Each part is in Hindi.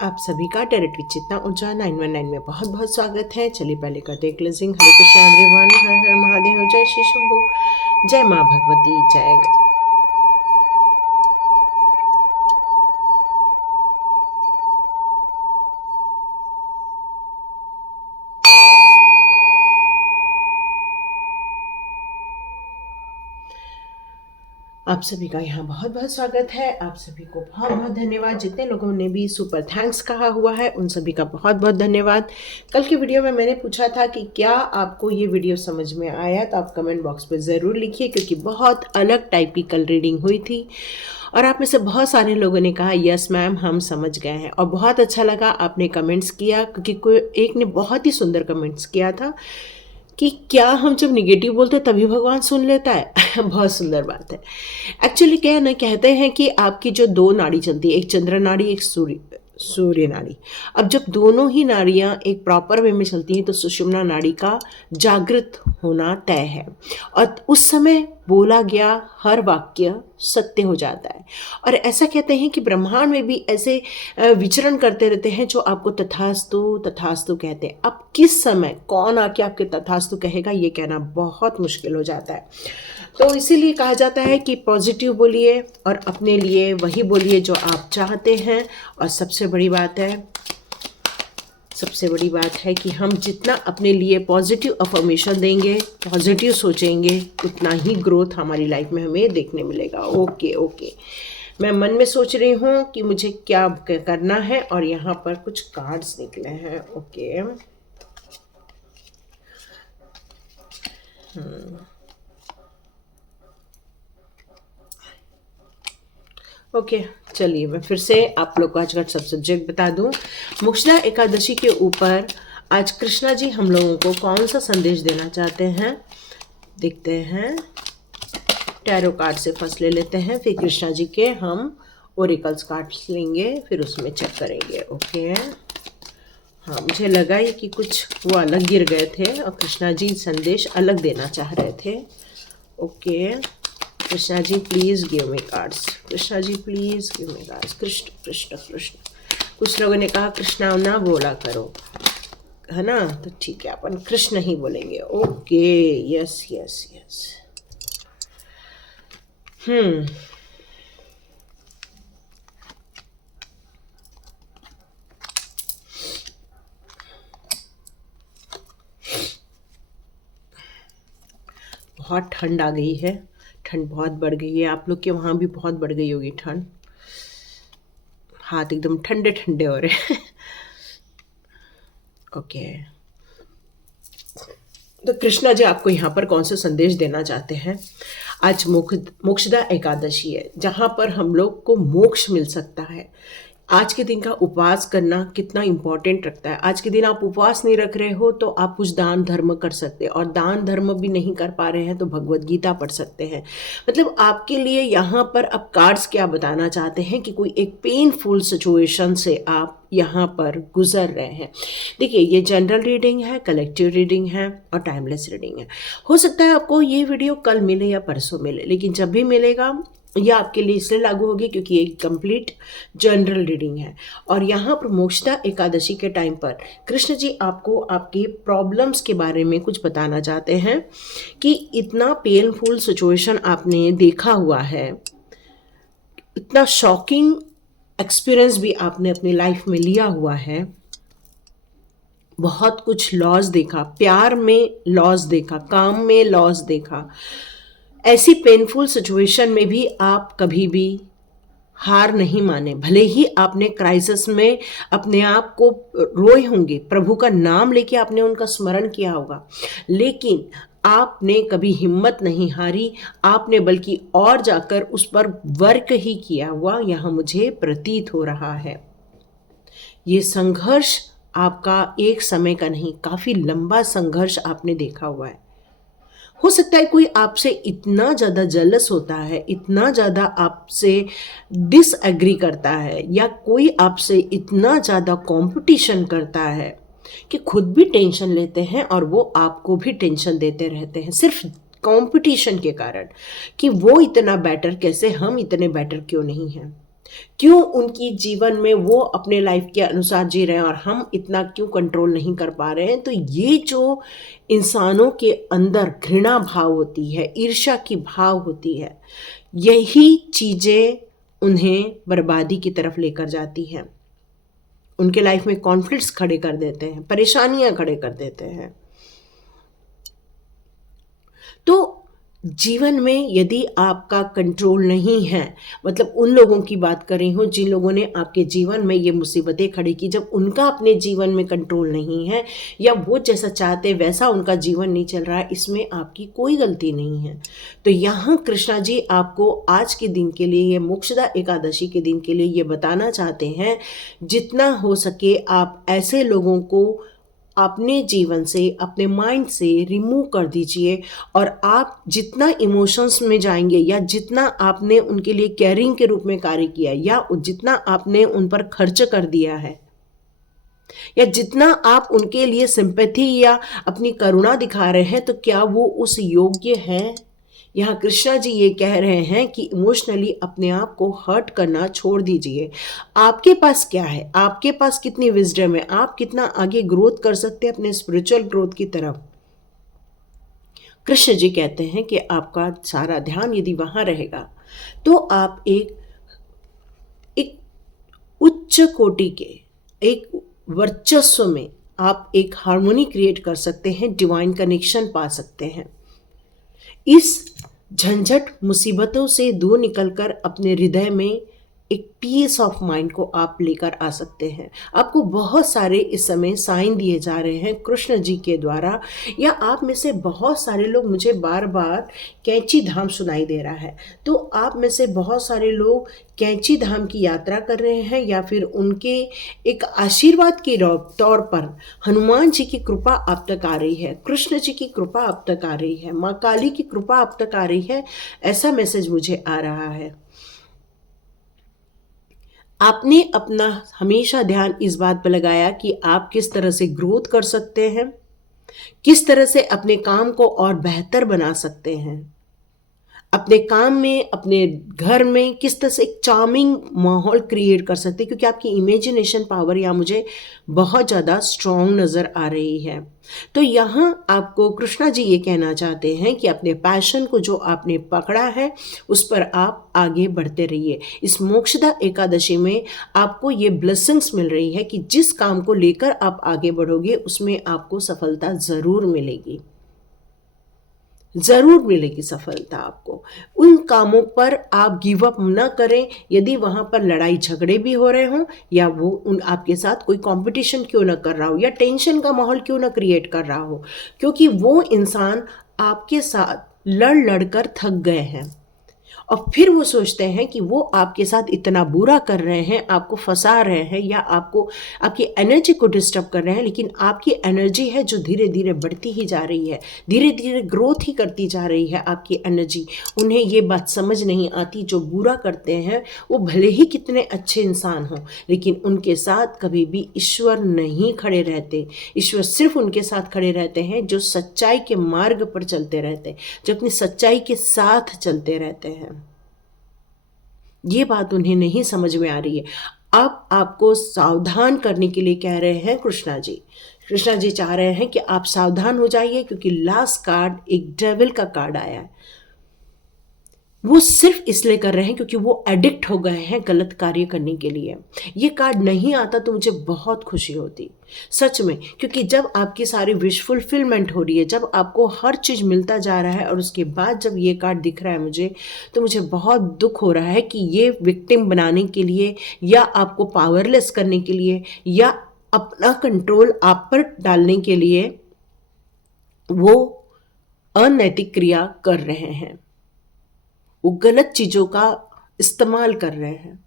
आप सभी का डायरेक्ट विचित्रा ऊर्जा 919 में बहुत बहुत स्वागत है। चलिए पहले करते हैं क्लिजिंग। हरे कृष्ण एवरीवन, हर हर महादेव, जय श्री शंभू, जय माँ भगवती, जय। आप सभी का यहाँ बहुत बहुत स्वागत है। आप सभी को बहुत बहुत धन्यवाद। जितने लोगों ने भी सुपर थैंक्स कहा हुआ है उन सभी का बहुत बहुत धन्यवाद। कल की वीडियो में मैंने पूछा था कि क्या आपको ये वीडियो समझ में आया, तो आप कमेंट बॉक्स में ज़रूर लिखिए, क्योंकि बहुत अलग टाइप की कल रीडिंग हुई थी और आप में से बहुत सारे लोगों ने कहा यस मैम हम समझ गए हैं, और बहुत अच्छा लगा आपने कमेंट्स किया, क्योंकि कोई एक ने बहुत ही सुंदर कमेंट्स किया था कि क्या हम जब निगेटिव बोलते हैं तभी भगवान सुन लेता है। बहुत सुंदर बात है। एक्चुअली क्या है ना, कहते हैं कि आपकी जो दो नाड़ी चलती है, एक चंद्र नाड़ी, एक सूर्य नाड़ी। अब जब दोनों ही नाड़ियाँ एक प्रॉपर वे में चलती हैं तो सुषुम्ना नाड़ी का जागृत होना तय है, और उस समय बोला गया हर वाक्य सत्य हो जाता है। और ऐसा कहते हैं कि ब्रह्मांड में भी ऐसे विचरण करते रहते हैं जो आपको तथास्तु तथास्तु कहते हैं। अब किस समय कौन आके आपके तथास्तु कहेगा ये कहना बहुत मुश्किल हो जाता है। तो इसीलिए कहा जाता है कि पॉजिटिव बोलिए और अपने लिए वही बोलिए जो आप चाहते हैं। और सबसे बड़ी बात है कि हम जितना अपने लिए पॉजिटिव अफर्मेशन देंगे, पॉजिटिव सोचेंगे, उतना ही ग्रोथ हमारी लाइफ में हमें देखने मिलेगा। ओके, मैं मन में सोच रही हूँ कि मुझे क्या करना है, और यहाँ पर कुछ कार्ड्स निकले हैं। ओके, चलिए मैं फिर से आप लोग को आज का सब सब्जेक्ट बता दूं। मोक्षदा एकादशी के ऊपर आज कृष्णा जी हम लोगों को कौन सा संदेश देना चाहते हैं, देखते हैं। टैरो कार्ड से फर्स्ट ले लेते हैं, फिर कृष्णा जी के हम ओरिकल्स कार्ड्स लेंगे, फिर उसमें चेक करेंगे। ओके, हाँ, मुझे लगा ये कि कुछ वो अलग गिर गए थे और कृष्णा जी संदेश अलग देना चाह रहे थे। Okay, Krishna ji please give me cards, Krishna ji please give me cards. Krishna Krishna Krishna. कुछ लोगों ने कहा कृष्णा ना बोला करो, है ना, तो ठीक है अपन कृष्ण ही बोलेंगे। Okay, yes yes yes. बहुत ठंड आ गई है, ठंड बहुत बढ़ गई है। आप लोग के वहाँ भी बहुत बढ़ गई होगी ठंड, हाथ एकदम ठंडे ठंडे हो रहे हैं। ओके, तो कृष्णा जी आपको यहाँ पर कौन सा संदेश देना चाहते हैं। आज मोक्षदा एकादशी है, जहाँ पर हम लोग को मोक्ष मिल सकता है। आज के दिन का उपवास करना कितना इम्पोर्टेंट रखता है। आज के दिन आप उपवास नहीं रख रहे हो तो आप कुछ दान धर्म कर सकते हैं, और दान धर्म भी नहीं कर पा रहे हैं तो भगवत गीता पढ़ सकते हैं। मतलब आपके लिए यहाँ पर अब कार्ड्स क्या बताना चाहते हैं कि कोई एक पेनफुल सिचुएशन से आप यहाँ पर गुजर रहे हैं। देखिए, ये जनरल रीडिंग है, कलेक्टिव रीडिंग है और टाइमलेस रीडिंग है। हो सकता है आपको ये वीडियो कल मिले या परसों मिले, लेकिन जब भी मिलेगा यह आपके लिए इसलिए लागू होगी क्योंकि एक कंप्लीट जनरल रीडिंग है। और यहाँ पर मोक्षदा एकादशी के टाइम पर कृष्ण जी आपको आपके प्रॉब्लम्स के बारे में कुछ बताना चाहते हैं कि इतना पेनफुल सिचुएशन आपने देखा हुआ है, इतना शॉकिंग एक्सपीरियंस भी आपने अपनी लाइफ में लिया हुआ है, बहुत कुछ लॉस देखा, प्यार में लॉस देखा, काम में लॉस देखा। ऐसी पेनफुल सिचुएशन में भी आप कभी भी हार नहीं माने। भले ही आपने क्राइसिस में अपने आप को रोए होंगे, प्रभु का नाम लेके आपने उनका स्मरण किया होगा, लेकिन आपने कभी हिम्मत नहीं हारी। आपने बल्कि और जाकर उस पर वर्क ही किया हुआ यहाँ मुझे प्रतीत हो रहा है। ये संघर्ष आपका एक समय का नहीं, काफ़ी लंबा संघर्ष आपने देखा हुआ है। हो सकता है कोई आपसे इतना ज़्यादा जेलस होता है, इतना ज़्यादा आपसे डिसएग्री करता है, या कोई आपसे इतना ज़्यादा कंपटीशन करता है कि खुद भी टेंशन लेते हैं और वो आपको भी टेंशन देते रहते हैं, सिर्फ कंपटीशन के कारण कि वो इतना बेटर कैसे, हम इतने बेटर क्यों नहीं हैं। क्यों उनकी जीवन में वो अपने लाइफ के अनुसार जी रहे हैं और हम इतना क्यों कंट्रोल नहीं कर पा रहे हैं। तो ये जो इंसानों के अंदर घृणा भाव होती है, ईर्ष्या की भाव होती है, यही चीज़ें उन्हें बर्बादी की तरफ लेकर जाती हैं। उनके लाइफ में कॉन्फ्लिक्ट्स खड़े कर देते हैं, परेशानियां खड़े कर देते हैं। तो जीवन में यदि आपका कंट्रोल नहीं है, मतलब उन लोगों की बात कर रही हूँ जिन लोगों ने आपके जीवन में ये मुसीबतें खड़ी की, जब उनका अपने जीवन में कंट्रोल नहीं है या वो जैसा चाहते वैसा उनका जीवन नहीं चल रहा है, इसमें आपकी कोई गलती नहीं है। तो यहाँ कृष्णा जी आपको आज के दिन के लिए, ये मोक्षदा एकादशी के दिन के लिए ये बताना चाहते हैं, जितना हो सके आप ऐसे लोगों को अपने जीवन से, अपने माइंड से रिमूव कर दीजिए। और आप जितना इमोशंस में जाएंगे या जितना आपने उनके लिए केयरिंग के रूप में कार्य किया या जितना आपने उन पर खर्च कर दिया है या जितना आप उनके लिए सिंपैथी या अपनी करुणा दिखा रहे हैं, तो क्या वो उस योग्य है? यहाँ कृष्णा जी ये कह रहे हैं कि इमोशनली अपने आप को हर्ट करना छोड़ दीजिए। आपके पास क्या है, आपके पास कितनी विजडम है, आप कितना आगे ग्रोथ कर सकते हैं अपने स्पिरिचुअल ग्रोथ की तरफ। कृष्ण जी कहते हैं कि आपका सारा ध्यान यदि वहां रहेगा तो आप एक उच्च कोटि के, एक वर्चस्व में आप एक हार्मोनी क्रिएट कर सकते हैं, डिवाइन कनेक्शन पा सकते हैं। इस झंझट मुसीबतों से दूर निकलकर अपने हृदय में एक पीस ऑफ माइंड को आप लेकर आ सकते हैं। आपको बहुत सारे इस समय साइन दिए जा रहे हैं कृष्ण जी के द्वारा, या आप में से बहुत सारे लोग, मुझे बार बार कैंची धाम सुनाई दे रहा है, तो आप में से बहुत सारे लोग कैंची धाम की यात्रा कर रहे हैं या फिर उनके एक आशीर्वाद के तौर पर हनुमान जी की कृपा आप तक आ रही है, कृष्ण जी की कृपा आप तक आ रही है, माँ काली की कृपा आप तक आ रही है, ऐसा मैसेज मुझे आ रहा है। आपने अपना हमेशा ध्यान इस बात पर लगाया कि आप किस तरह से ग्रोथ कर सकते हैं, किस तरह से अपने काम को और बेहतर बना सकते हैं, अपने काम में, अपने घर में किस तरह से एक चार्मिंग माहौल क्रिएट कर सकते हैं, क्योंकि आपकी इमेजिनेशन पावर यहाँ मुझे बहुत ज़्यादा स्ट्रॉन्ग नज़र आ रही है। तो यहाँ आपको कृष्णा जी ये कहना चाहते हैं कि अपने पैशन को जो आपने पकड़ा है उस पर आप आगे बढ़ते रहिए। इस मोक्षदा एकादशी में आपको ये ब्लेसिंग्स मिल रही है कि जिस काम को लेकर आप आगे बढ़ोगे उसमें आपको सफलता ज़रूर मिलेगी, ज़रूर मिलेगी सफलता आपको। उन कामों पर आप गिव अप न करें, यदि वहाँ पर लड़ाई झगड़े भी हो रहे हों या वो उन आपके साथ कोई कंपटीशन क्यों न कर रहा हो या टेंशन का माहौल क्यों न क्रिएट कर रहा हो, क्योंकि वो इंसान आपके साथ लड़ लड़ कर थक गए हैं और फिर वो सोचते हैं कि वो आपके साथ इतना बुरा कर रहे हैं, आपको फंसा रहे हैं या आपको, आपकी एनर्जी को डिस्टर्ब कर रहे हैं, लेकिन आपकी एनर्जी है जो धीरे धीरे बढ़ती ही जा रही है, धीरे धीरे ग्रोथ ही करती जा रही है आपकी एनर्जी। उन्हें ये बात समझ नहीं आती, जो बुरा करते हैं वो भले ही कितने अच्छे इंसान हों, लेकिन उनके साथ कभी भी ईश्वर नहीं खड़े रहते। ईश्वर सिर्फ उनके साथ खड़े रहते हैं जो सच्चाई के मार्ग पर चलते रहते हैं, जो अपनी सच्चाई के साथ चलते रहते हैं। ये बात उन्हें नहीं समझ में आ रही है। अब आपको सावधान करने के लिए कह रहे हैं कृष्णा जी। कृष्णा जी चाह रहे हैं कि आप सावधान हो जाइए, क्योंकि लास्ट कार्ड एक डेविल का कार्ड आया है। वो सिर्फ इसलिए कर रहे हैं क्योंकि वो एडिक्ट हो गए हैं गलत कार्य करने के लिए। ये कार्ड नहीं आता तो मुझे बहुत खुशी होती, सच में, क्योंकि जब आपकी सारी विश फुलफिलमेंट हो रही है, जब आपको हर चीज़ मिलता जा रहा है और उसके बाद जब ये कार्ड दिख रहा है मुझे, तो मुझे बहुत दुख हो रहा है कि ये विक्टिम बनाने के लिए या आपको पावरलेस करने के लिए या अपना कंट्रोल आप पर डालने के लिए वो अनैतिक क्रिया कर रहे हैं, वो गलत चीज़ों का इस्तेमाल कर रहे हैं।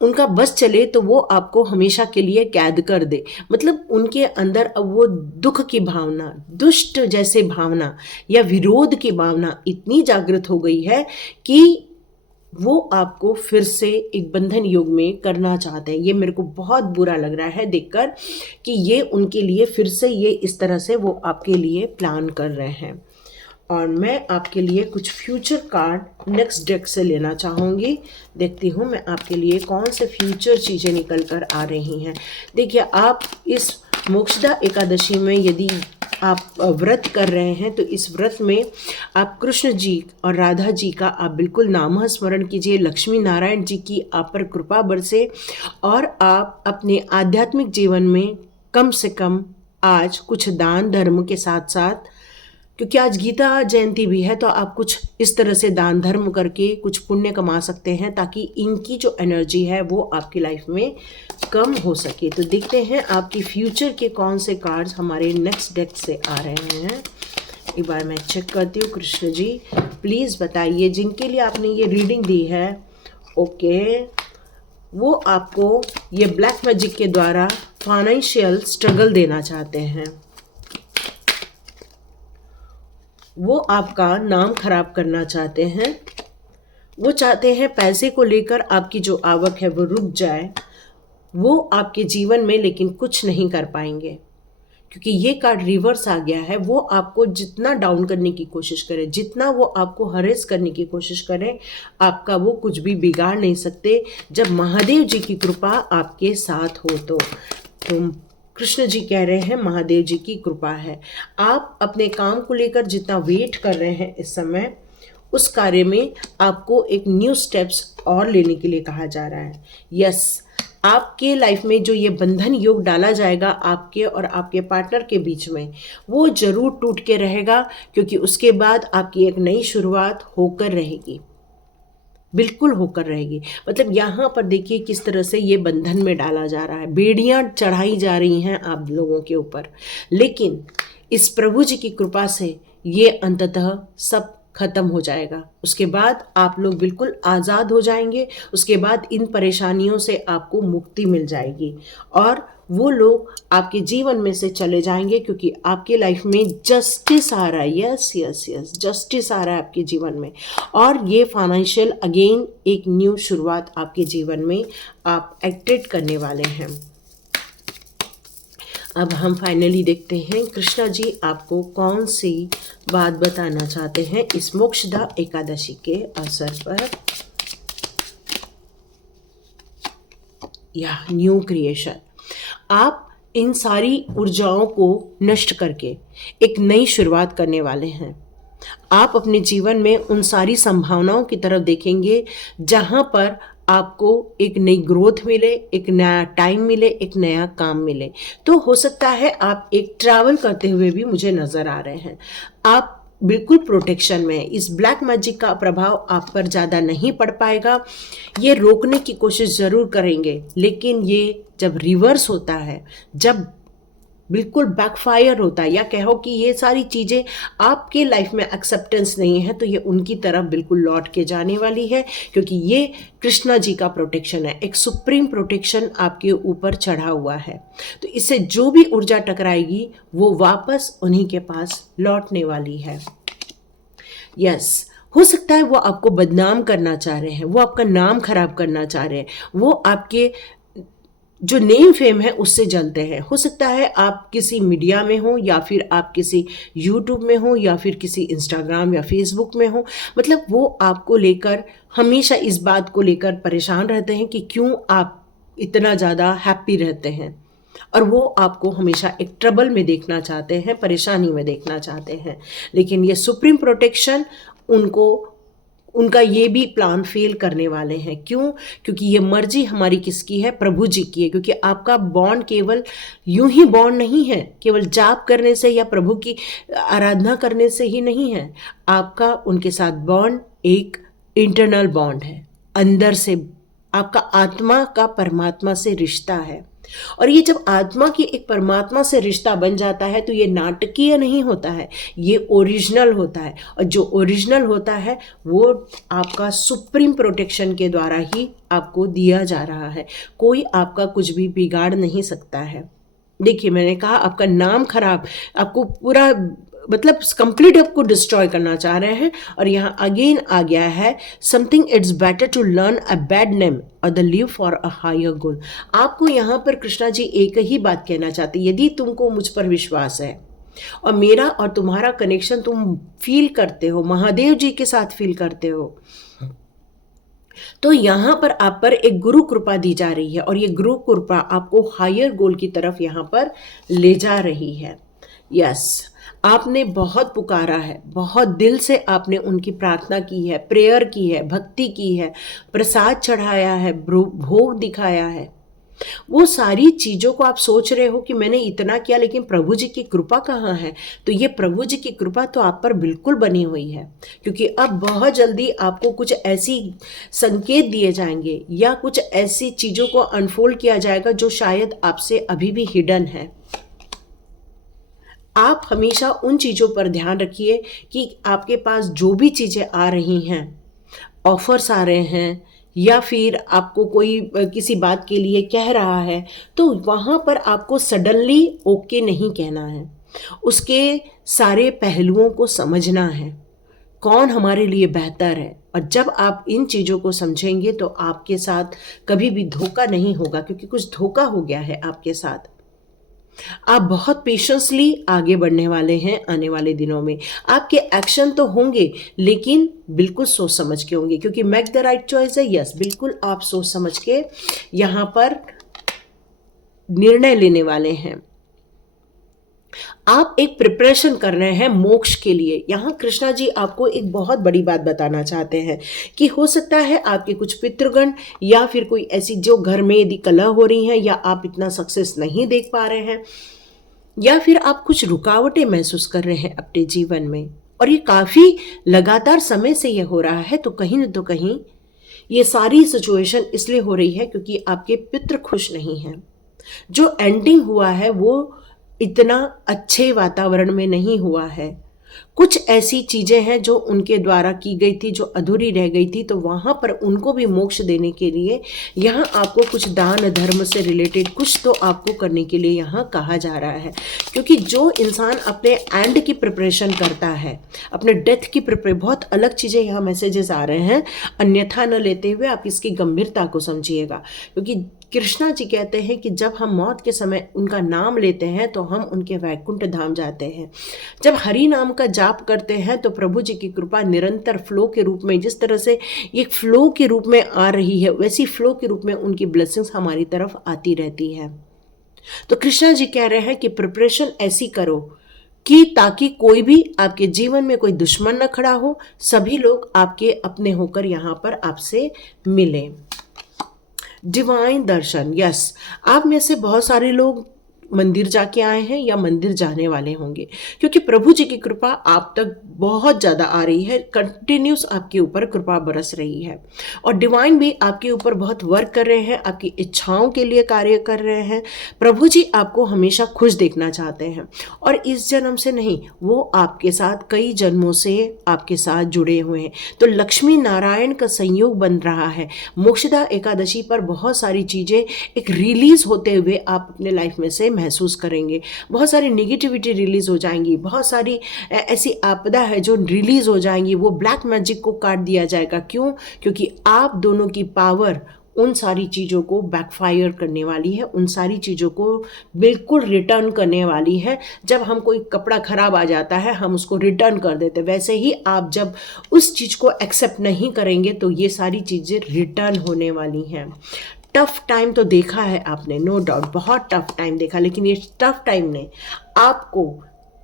उनका बस चले तो वो आपको हमेशा के लिए कैद कर दे, मतलब उनके अंदर अब वो दुख की भावना, दुष्ट जैसे भावना या विरोध की भावना इतनी जागृत हो गई है कि वो आपको फिर से एक बंधन योग में करना चाहते हैं। ये मेरे को बहुत बुरा लग रहा है देखकर कि ये उनके लिए फिर से ये इस तरह से वो आपके लिए प्लान कर रहे हैं। और मैं आपके लिए कुछ फ्यूचर कार्ड नेक्स्ट डेक से लेना चाहूँगी। देखती हूँ मैं आपके लिए कौन से फ्यूचर चीज़ें निकल कर आ रही हैं। देखिए, आप इस मोक्षदा एकादशी में यदि आप व्रत कर रहे हैं तो इस व्रत में आप कृष्ण जी और राधा जी का आप बिल्कुल नाम स्मरण कीजिए। लक्ष्मी नारायण जी की आप पर कृपा बरसे और आप अपने आध्यात्मिक जीवन में कम से कम आज कुछ दान धर्म के साथ साथ, क्योंकि आज गीता जयंती भी है, तो आप कुछ इस तरह से दान धर्म करके कुछ पुण्य कमा सकते हैं ताकि इनकी जो एनर्जी है वो आपकी लाइफ में कम हो सके। तो देखते हैं आपकी फ्यूचर के कौन से कार्ड्स हमारे नेक्स्ट डेक से आ रहे हैं। एक बार मैं चेक करती हूँ। कृष्ण जी प्लीज़ बताइए, जिनके लिए आपने ये रीडिंग दी है, ओके, वो आपको ये ब्लैक मैजिक के द्वारा फाइनेंशियल स्ट्रगल देना चाहते हैं। वो आपका नाम खराब करना चाहते हैं। वो चाहते हैं पैसे को लेकर आपकी जो आवक है वो रुक जाए, वो आपके जीवन में लेकिन कुछ नहीं कर पाएंगे, क्योंकि ये कार्ड रिवर्स आ गया है। वो आपको जितना डाउन करने की कोशिश करें, जितना वो आपको हरेस करने की कोशिश करें, आपका वो कुछ भी बिगाड़ नहीं सकते जब महादेव जी की कृपा आपके साथ हो। तो कृष्ण जी कह रहे हैं महादेव जी की कृपा है। आप अपने काम को लेकर जितना वेट कर रहे हैं इस समय, उस कार्य में आपको एक न्यू स्टेप्स और लेने के लिए कहा जा रहा है। यस, आपके लाइफ में जो ये बंधन योग डाला जाएगा आपके और आपके पार्टनर के बीच में, वो जरूर टूट के रहेगा, क्योंकि उसके बाद आपकी एक नई शुरुआत होकर रहेगी, बिल्कुल होकर रहेगी। मतलब यहाँ पर देखिए किस तरह से ये बंधन में डाला जा रहा है, बेड़ियाँ चढ़ाई जा रही हैं आप लोगों के ऊपर, लेकिन इस प्रभु जी की कृपा से ये अंततः सब खत्म हो जाएगा। उसके बाद आप लोग बिल्कुल आज़ाद हो जाएंगे। उसके बाद इन परेशानियों से आपको मुक्ति मिल जाएगी और वो लोग आपके जीवन में से चले जाएंगे, क्योंकि आपके लाइफ में जस्टिस आ रहा है। यस यस यस, जस्टिस आ रहा है आपके जीवन में, और ये फाइनेंशियल अगेन एक न्यू शुरुआत आपके जीवन में आप एक्टिवेट करने वाले हैं। अब हम फाइनली देखते हैं कृष्णा जी आपको कौन सी बात बताना चाहते हैं इस मोक्षदा एकादशी के अवसर पर। या न्यू क्रिएशन, आप इन सारी ऊर्जाओं को नष्ट करके एक नई शुरुआत करने वाले हैं। आप अपने जीवन में उन सारी संभावनाओं की तरफ देखेंगे जहां पर आपको एक नई ग्रोथ मिले, एक नया टाइम मिले, एक नया काम मिले। तो हो सकता है आप एक ट्रैवल करते हुए भी मुझे नजर आ रहे हैं। आप बिल्कुल प्रोटेक्शन में है। इस ब्लैक मैजिक का प्रभाव आप पर ज़्यादा नहीं पड़ पाएगा। ये रोकने की कोशिश ज़रूर करेंगे, लेकिन ये जब रिवर्स होता है, जब बिल्कुल बैकफायर होता है, या कहो कि ये सारी चीज़ें आपके लाइफ में एक्सेप्टेंस नहीं है, तो ये उनकी तरफ बिल्कुल लौट के जाने वाली है, क्योंकि ये कृष्णा जी का प्रोटेक्शन है। एक सुप्रीम प्रोटेक्शन आपके ऊपर चढ़ा हुआ है। तो इससे जो भी ऊर्जा टकराएगी वो वापस उन्हीं के पास लौटने वाली है। यस, हो सकता है वो आपको बदनाम करना चाह रहे हैं, वो आपका नाम खराब करना चाह रहे हैं, वो आपके जो नेम फेम है उससे जलते हैं। हो सकता है आप किसी मीडिया में हो, या फिर आप किसी यूट्यूब में हो, या फिर किसी इंस्टाग्राम या फेसबुक में हो। मतलब वो आपको लेकर हमेशा इस बात को लेकर परेशान रहते हैं कि क्यों आप इतना ज़्यादा हैप्पी रहते हैं, और वो आपको हमेशा एक ट्रबल में देखना चाहते हैं, परेशानी में देखना चाहते हैं। लेकिन ये सुप्रीम प्रोटेक्शन उनका ये भी प्लान फेल करने वाले हैं। क्यों? क्योंकि ये मर्जी हमारी किसकी है? प्रभु जी की है। क्योंकि आपका बॉन्ड केवल यूं ही बॉन्ड नहीं है, केवल जाप करने से या प्रभु की आराधना करने से ही नहीं है। आपका उनके साथ बॉन्ड एक इंटरनल बॉन्ड है, अंदर से आपका आत्मा का परमात्मा से रिश्ता है। और ये जब आत्मा की एक परमात्मा से रिश्ता बन जाता है तो ये नाटकीय नहीं होता है, ये ओरिजिनल होता है। और जो ओरिजिनल होता है वो आपका सुप्रीम प्रोटेक्शन के द्वारा ही आपको दिया जा रहा है। कोई आपका कुछ भी बिगाड़ नहीं सकता है। देखिए, मैंने कहा आपका नाम खराब, आपको पूरा मतलब कंप्लीट आपको डिस्ट्रॉय करना चाह रहे हैं। और यहाँ अगेन आ गया है something it's better to learn a bad name or the live for a higher goal. आपको यहाँ पर कृष्णा जी एक ही बात कहना चाहते हैं, यदि तुमको मुझ पर विश्वास है, और मेरा और तुम्हारा कनेक्शन तुम फील करते हो, महादेव जी के साथ फील करते हो, तो यहाँ पर आप पर एक गुरु कृपा दी जा रही है और ये गुरु कृपा आपको हायर गोल की तरफ यहाँ पर ले जा रही है। यस, आपने बहुत पुकारा है, बहुत दिल से आपने उनकी प्रार्थना की है, प्रेयर की है, भक्ति की है, प्रसाद चढ़ाया है, भोग दिखाया है। वो सारी चीज़ों को आप सोच रहे हो कि मैंने इतना किया, लेकिन प्रभु जी की कृपा कहाँ है? तो ये प्रभु जी की कृपा तो आप पर बिल्कुल बनी हुई है, क्योंकि अब बहुत जल्दी आपको कुछ ऐसी संकेत दिए जाएंगे या कुछ ऐसी चीज़ों को अनफोल्ड किया जाएगा जो शायद आपसे अभी भी हिडन है। आप हमेशा उन चीज़ों पर ध्यान रखिए कि आपके पास जो भी चीज़ें आ रही हैं, ऑफर्स आ रहे हैं या फिर आपको कोई किसी बात के लिए कह रहा है, तो वहाँ पर आपको सडनली ओके नहीं कहना है। उसके सारे पहलुओं को समझना है, कौन हमारे लिए बेहतर है। और जब आप इन चीज़ों को समझेंगे तो आपके साथ कभी भी धोखा नहीं होगा, क्योंकि कुछ धोखा हो गया है आपके साथ। आप बहुत पेशेंसली आगे बढ़ने वाले हैं आने वाले दिनों में। आपके एक्शन तो होंगे, लेकिन बिल्कुल सोच समझ के होंगे, क्योंकि मेक द राइट चॉइस है। यस, बिल्कुल आप सोच समझ के यहाँ पर निर्णय लेने वाले हैं। आप एक प्रिपरेशन कर रहे हैं मोक्ष के लिए। यहाँ कृष्णा जी आपको एक बहुत बड़ी बात बताना चाहते हैं कि हो सकता है आपके कुछ पितृगण या फिर कोई ऐसी जो घर में यदि कलह हो रही है, या आप इतना सक्सेस नहीं देख पा रहे हैं, या फिर आप कुछ रुकावटें महसूस कर रहे हैं अपने जीवन में, और ये काफ़ी लगातार समय से ये हो रहा है, तो कहीं न तो कहीं ये सारी सिचुएशन इसलिए हो रही है क्योंकि आपके पितृ खुश नहीं हैं। जो एंडिंग हुआ है वो इतना अच्छे वातावरण में नहीं हुआ है। कुछ ऐसी चीज़ें हैं जो उनके द्वारा की गई थी, जो अधूरी रह गई थी, तो वहाँ पर उनको भी मोक्ष देने के लिए यहाँ आपको कुछ दान धर्म से रिलेटेड कुछ तो आपको करने के लिए यहाँ कहा जा रहा है। क्योंकि जो इंसान अपने एंड की प्रिपरेशन करता है, अपने डेथ की बहुत अलग चीज़ें यहाँ मैसेजेस आ रहे हैं, अन्यथा न लेते हुए आप इसकी गंभीरता को समझिएगा। क्योंकि कृष्णा जी कहते हैं कि जब हम मौत के समय उनका नाम लेते हैं तो हम उनके वैकुंठ धाम जाते हैं। जब हरि नाम का जाप करते हैं तो प्रभु जी की कृपा निरंतर फ्लो के रूप में, जिस तरह से एक फ्लो के रूप में आ रही है, वैसी फ्लो के रूप में उनकी ब्लेसिंग्स हमारी तरफ आती रहती है। तो कृष्णा जी कह रहे हैं कि प्रिपरेशन ऐसी करो कि ताकि कोई भी आपके जीवन में कोई दुश्मन न खड़ा हो, सभी लोग आपके अपने होकर यहाँ पर आपसे मिले। डिवाइन दर्शन, यस, आप में से बहुत सारे लोग मंदिर जाके आए हैं या मंदिर जाने वाले होंगे, क्योंकि प्रभु जी की कृपा आप तक बहुत ज़्यादा आ रही है। कंटिन्यूस आपके ऊपर कृपा बरस रही है, और डिवाइन भी आपके ऊपर बहुत वर्क कर रहे हैं, आपकी इच्छाओं के लिए कार्य कर रहे हैं। प्रभु जी आपको हमेशा खुश देखना चाहते हैं, और इस जन्म से नहीं, वो आपके साथ कई जन्मों से आपके साथ जुड़े हुए हैं। तो लक्ष्मी नारायण का संयोग बन रहा है। मोक्षदा एकादशी पर बहुत सारी चीज़ें एक रिलीज होते हुए आप अपने लाइफ में से महसूस करेंगे। बहुत सारी निगेटिविटी रिलीज हो जाएंगी, बहुत सारी ऐसी आपदा है जो रिलीज हो जाएंगी। वो ब्लैक मैजिक को काट दिया जाएगा। क्यों? क्योंकि आप दोनों की पावर उन सारी चीज़ों को बैकफायर करने वाली है, उन सारी चीज़ों को बिल्कुल रिटर्न करने वाली है। जब हम कोई कपड़ा खराब आ जाता है हम उसको रिटर्न कर देते, वैसे ही आप जब उस चीज़ को एक्सेप्ट नहीं करेंगे तो ये सारी चीज़ें रिटर्न होने वाली हैं। टफ टाइम तो देखा है आपने, नो डाउट, बहुत टफ टाइम देखा, लेकिन ये टफ टाइम ने आपको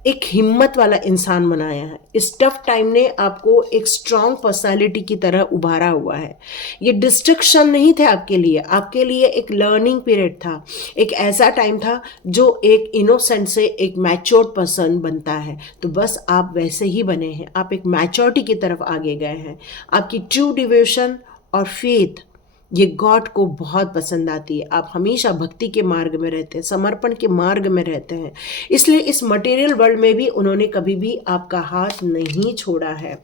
एक हिम्मत वाला इंसान बनाया है। इस टफ टाइम ने आपको एक स्ट्रांग पर्सनालिटी की तरह उभारा हुआ है। ये डिस्ट्रक्शन नहीं थे आपके लिए एक लर्निंग पीरियड था, एक ऐसा टाइम था जो एक इनोसेंट से एक मैच्योर्ड पर्सन बनता है। तो बस आप वैसे ही बने हैं, आप एक मैच्योरिटी की तरफ आगे गए हैं। आपकी ट्रू डिवोशन और फेथ ये गॉड को बहुत पसंद आती है। आप हमेशा भक्ति के मार्ग में रहते हैं, समर्पण के मार्ग में रहते हैं, इसलिए इस मटेरियल वर्ल्ड में भी उन्होंने कभी भी आपका हाथ नहीं छोड़ा है।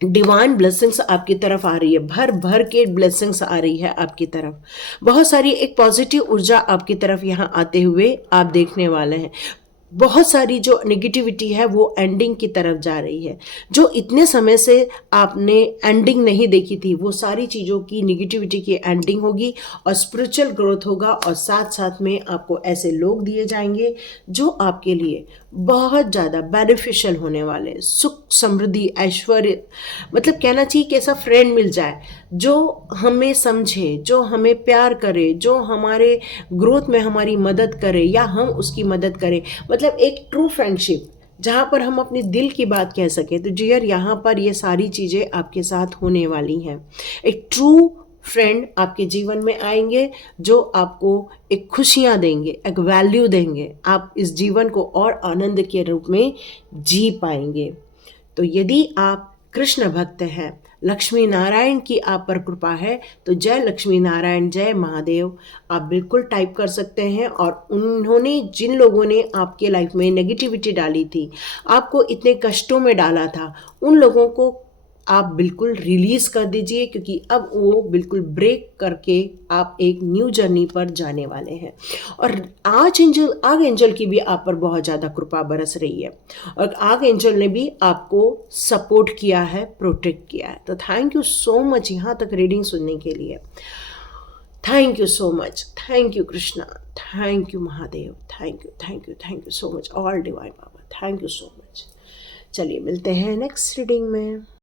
डिवाइन ब्लेसिंग्स आपकी तरफ आ रही है, भर भर के ब्लेसिंग्स आ रही है आपकी तरफ। बहुत सारी एक पॉजिटिव ऊर्जा आपकी तरफ यहाँ आते हुए आप देखने वाले हैं। बहुत सारी जो नेगेटिविटी है वो एंडिंग की तरफ जा रही है। जो इतने समय से आपने एंडिंग नहीं देखी थी, वो सारी चीज़ों की नेगेटिविटी की एंडिंग होगी और स्पिरिचुअल ग्रोथ होगा, और साथ साथ में आपको ऐसे लोग दिए जाएंगे जो आपके लिए बहुत ज़्यादा बेनिफिशियल होने वाले हैं। सुख, समृद्धि, ऐश्वर्य, मतलब कहना चाहिए कि ऐसा फ्रेंड मिल जाए जो हमें समझे, जो हमें प्यार करे, जो हमारे ग्रोथ में हमारी मदद करे या हम उसकी मदद करें। मतलब एक ट्रू फ्रेंडशिप जहाँ पर हम अपने दिल की बात कह सकें। तो जियर यहाँ पर ये सारी चीज़ें आपके साथ होने वाली हैं। एक ट्रू फ्रेंड आपके जीवन में आएंगे जो आपको एक खुशियाँ देंगे, एक वैल्यू देंगे, आप इस जीवन को और आनंद के रूप में जी पाएंगे। तो यदि आप कृष्ण भक्त हैं, लक्ष्मी नारायण की आप पर कृपा है, तो जय लक्ष्मी नारायण, जय महादेव आप बिल्कुल टाइप कर सकते हैं। और उन्होंने, जिन लोगों ने आपके लाइफ में नेगेटिविटी डाली थी, आपको इतने कष्टों में डाला था, उन लोगों को आप बिल्कुल रिलीज़ कर दीजिए, क्योंकि अब वो बिल्कुल ब्रेक करके आप एक न्यू जर्नी पर जाने वाले हैं। और आग एंजल की भी आप पर बहुत ज़्यादा कृपा बरस रही है, और आग एंजल ने भी आपको सपोर्ट किया है, प्रोटेक्ट किया है। तो थैंक यू सो मच यहाँ तक रीडिंग सुनने के लिए। Thank you so much, thank you Krishna, thank you Mahadev, thank you, thank you, thank you so much all divine Baba, thank you so much. चलिए मिलते हैं नेक्स्ट रीडिंग में।